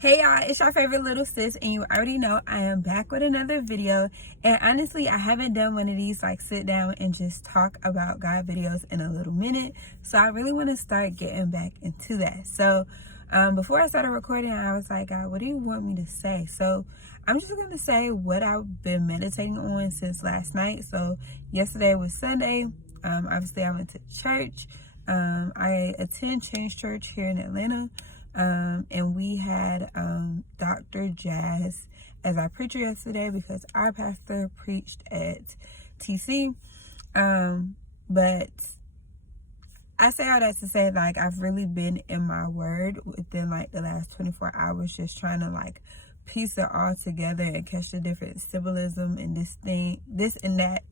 Hey y'all, it's your favorite little sis, and you already know I am back with another video. And honestly, I haven't done one of these like sit down and just talk about God videos in a little minute, so I really want to start getting back into that. So before I started recording, I was like, God, what do you want me to say? So I'm just going to say what I've been meditating on since last night. So yesterday was Sunday. Obviously I went to church. I attend Change Church here in Atlanta. And we had Dr. Jazz as our preacher yesterday because our pastor preached at TC. But I say all that to say, like, I've really been in my word within like the last 24 hours, just trying to like piece it all together and catch the different symbolism and this and that.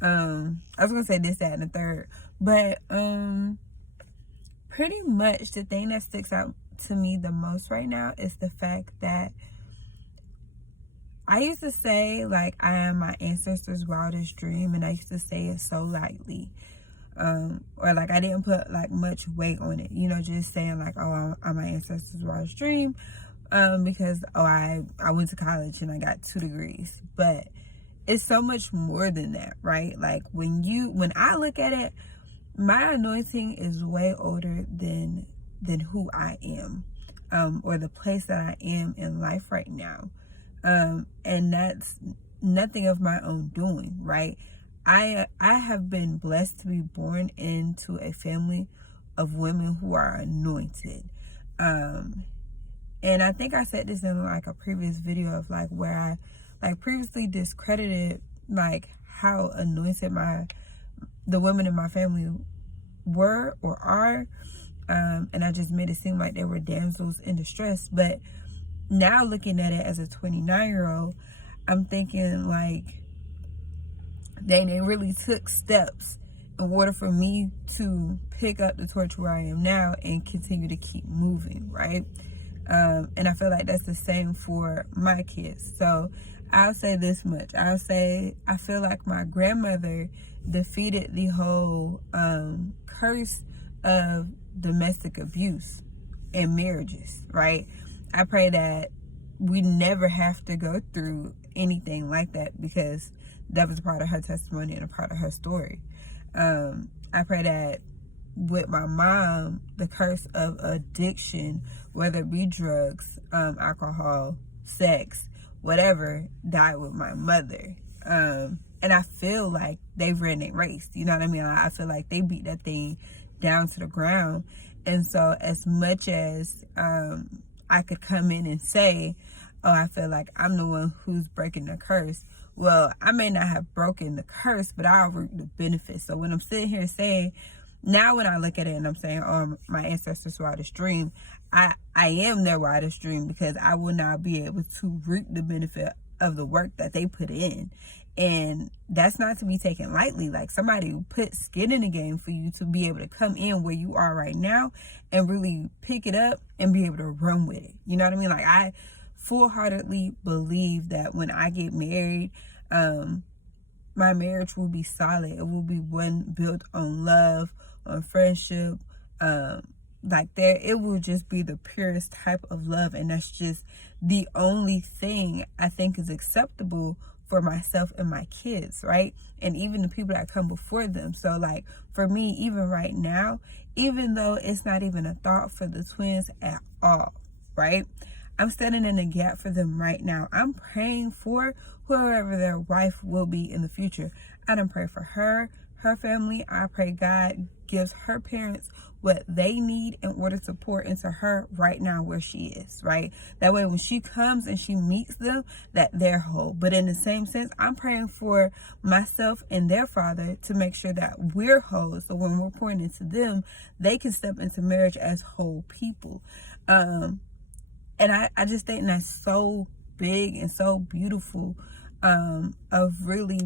I was gonna say this, that, and the third, but pretty much the thing that sticks out to me the most right now is the fact that I used to say like I am my ancestors' wildest dream, and I used to say it so lightly, or like I didn't put like much weight on it, just saying like, oh, I'm my ancestors' wildest dream, because I went to college and I got 2 degrees. But it's so much more than that, right? Like when I look at it, my anointing is way older than who I am, or the place that I am in life right now. And that's nothing of my own doing, right? I have been blessed to be born into a family of women who are anointed. And I think I said this in like a previous video of like where I like previously discredited like how anointed the women in my family were or are. And I just made it seem like they were damsels in distress. But now looking at it as a 29-year-old, I'm thinking like they really took steps in order for me to pick up the torch where I am now and continue to keep moving, right? And I feel like that's the same for my kids. So I'll say this much. I feel like my grandmother defeated the whole curse of domestic abuse in marriages, right? I pray that we never have to go through anything like that, because that was a part of her testimony and a part of her story. I pray that with my mom, the curse of addiction, whether it be drugs, alcohol, sex, whatever, died with my mother. And I feel like they ran a race, you know what I mean? I feel like they beat that thing down to the ground. And so as much as I could come in and say, oh, I feel like I'm the one who's breaking the curse, well, I may not have broken the curse, but I'll reap the benefits. So when I'm sitting here saying, now when I look at it and I'm saying, oh, my ancestors' wildest dream, I am their wildest dream, because I will now be able to reap the benefit of the work that they put in. And that's not to be taken lightly. Like, somebody put skin in the game for you to be able to come in where you are right now and really pick it up and be able to run with it. You know what I mean? Like, I full-heartedly believe that when I get married, my marriage will be solid. It will be one built on love, on friendship. It will just be the purest type of love. And that's just the only thing I think is acceptable for myself and my kids, right? And even the people that come before them. So like for me, even right now, even though it's not even a thought for the twins at all, right? I'm standing in the gap for them right now. I'm praying for whoever their wife will be in the future. I done pray for her family. I pray God gives her parents what they need in order to pour into her right now where she is, right? That way when she comes and she meets them, that they're whole. But in the same sense, I'm praying for myself and their father to make sure that we're whole. So when we're pouring into them, they can step into marriage as whole people. And I just think that's so big and so beautiful, of really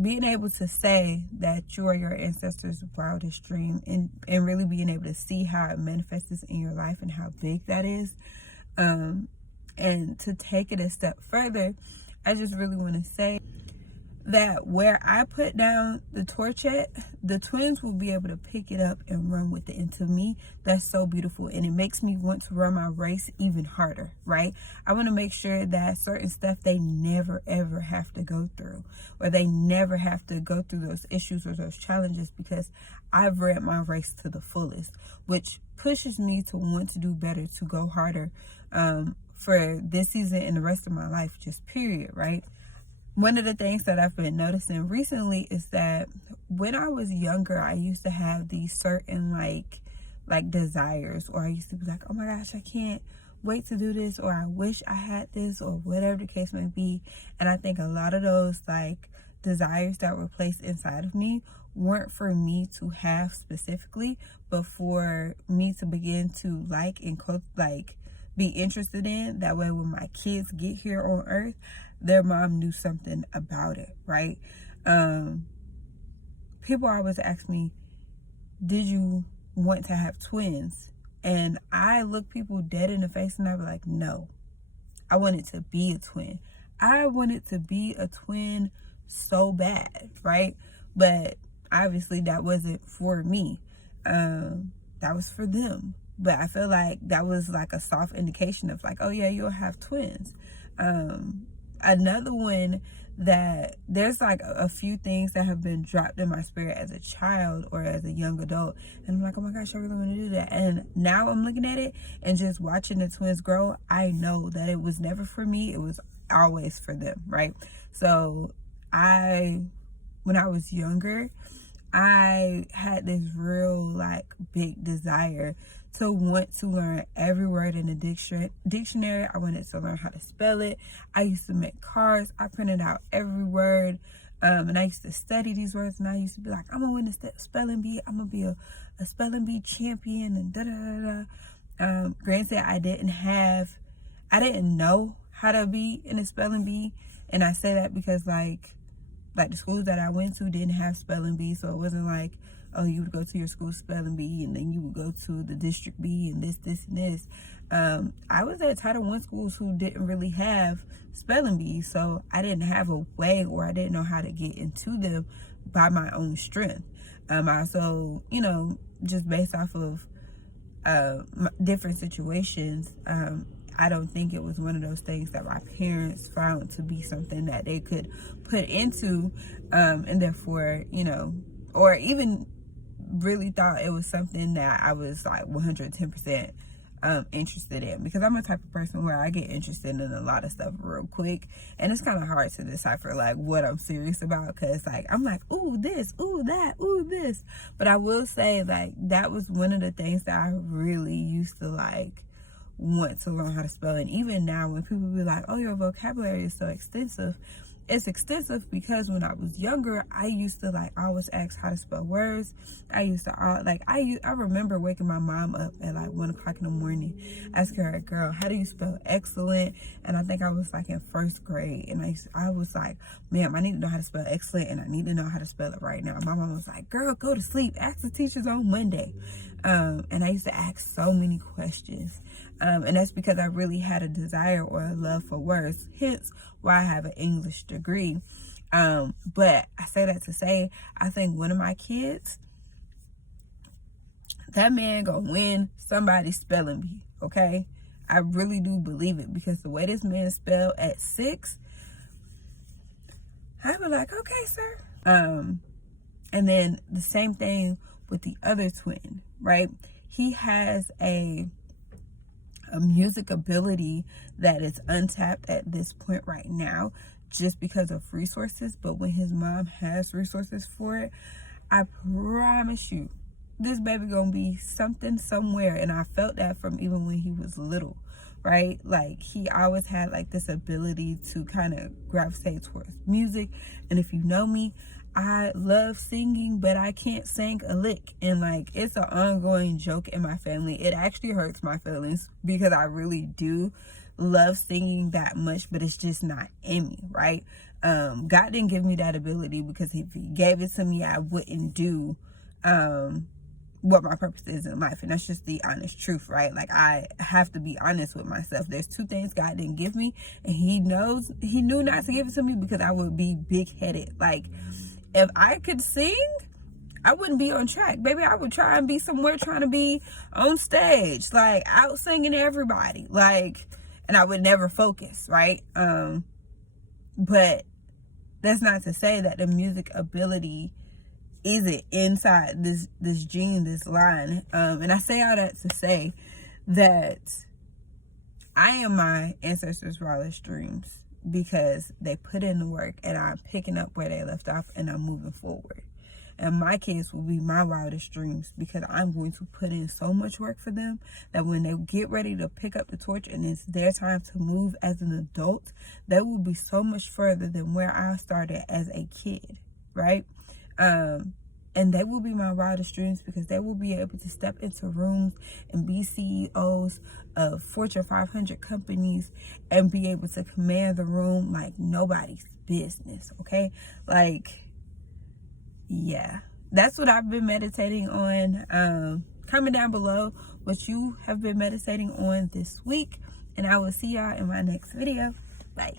being able to say that you are your ancestors' wildest dream, and really being able to see how it manifests in your life and how big that is. And to take it a step further, I just really want to say that where I put down the torch at, the twins will be able to pick it up and run with it. And to me, that's so beautiful. And it makes me want to run my race even harder, right? I want to make sure that certain stuff they never, ever have to go through, or they never have to go through those issues or those challenges, because I've ran my race to the fullest, which pushes me to want to do better, to go harder for this season and the rest of my life, just period, right? One of the things that I've been noticing recently is that when I was younger, I used to have these certain like desires, or I used to be like, oh my gosh, I can't wait to do this, or I wish I had this, or whatever the case may be. And I think a lot of those like desires that were placed inside of me weren't for me to have specifically, but for me to begin to like and be interested in. That way when my kids get here on earth, their mom knew something about it, right? People always ask me, did you want to have twins? And I look people dead in the face and I be like, no, I wanted to be a twin. I wanted to be a twin so bad, right? But obviously that wasn't for me. That was for them. But I feel like that was like a soft indication of like, oh yeah, you'll have twins. Another one that there's like a few things that have been dropped in my spirit as a child or as a young adult, and I'm like, oh my gosh, I really want to do that. And now I'm looking at it and just watching the twins grow, I know that it was never for me, it was always for them, right? So when I was younger, I had this real like big desire to want to learn every word in the dictionary. I wanted to learn how to spell it. I used to make cards. I printed out every word. And I used to study these words, and I used to be like, I'm gonna win the spelling bee. I'm gonna be a spelling bee champion, and da-da-da-da. Granted, I didn't know how to be in a spelling bee. And I say that because like the schools that I went to didn't have spelling bees, so it wasn't like, oh, you would go to your school spelling bee and then you would go to the district bee and this and this. I was at Title I schools who didn't really have spelling bees, so I didn't have a way, or I didn't know how to get into them by my own strength. I also, just based off of different situations, I don't think it was one of those things that my parents found to be something that they could put into, and therefore, or even really thought it was something that I was like 110% interested in, because I'm a type of person where I get interested in a lot of stuff real quick, and it's kind of hard to decipher like what I'm serious about, because like I'm like, ooh this, ooh that, ooh this. But I will say like that was one of the things that I really used to like want to learn how to spell. And even now when people be like, oh, your vocabulary is so extensive, it's extensive because when I was younger, I used to like always ask how to spell words. I used to I remember waking my mom up at like 1 o'clock in the morning, asking her, girl, how do you spell excellent? And I think I was like in first grade, and I was like, ma'am, I need to know how to spell excellent, and I need to know how to spell it right now. My mom was like, girl, go to sleep, ask the teachers on Monday. And I used to ask so many questions. And that's because I really had a desire or a love for words, hence why I have an English degree. But I say that to say, I think one of my kids, that man gonna win somebody's spelling bee, okay? I really do believe it, because the way this man spelled at 6, I was like, okay, sir. And then the same thing with the other twin, right? He has a music ability that is untapped at this point right now, just because of resources. But when his mom has resources for it, I promise you, this baby gonna be something somewhere. And I felt that from even when he was little, right? Like he always had like this ability to kind of gravitate towards music. And if you know me, I love singing, but I can't sing a lick. And like, it's an ongoing joke in my family. It actually hurts my feelings, because I really do love singing that much, but it's just not in me, right? God didn't give me that ability, because if he gave it to me, I wouldn't do what my purpose is in life. And that's just the honest truth, right? Like, I have to be honest with myself. There's 2 things God didn't give me, and he knew not to give it to me because I would be big-headed. Like, if I could sing, I wouldn't be on track, baby. I would try and be somewhere, trying to be on stage, like out singing everybody, like, and I would never focus, right? But that's not to say that the music ability isn't inside this gene, this line. And I say all that to say that I am my ancestors' wildest dreams because they put in the work, and I'm picking up where they left off, and I'm moving forward. And my kids will be my wildest dreams because I'm going to put in so much work for them that when they get ready to pick up the torch and it's their time to move as an adult, they will be so much further than where I started as a kid, right? And they will be my wildest dreams because they will be able to step into rooms and be CEOs of Fortune 500 companies and be able to command the room like nobody's business, okay? Like, yeah, that's what I've been meditating on. Comment down below what you have been meditating on this week, and I will see y'all in my next video. Bye.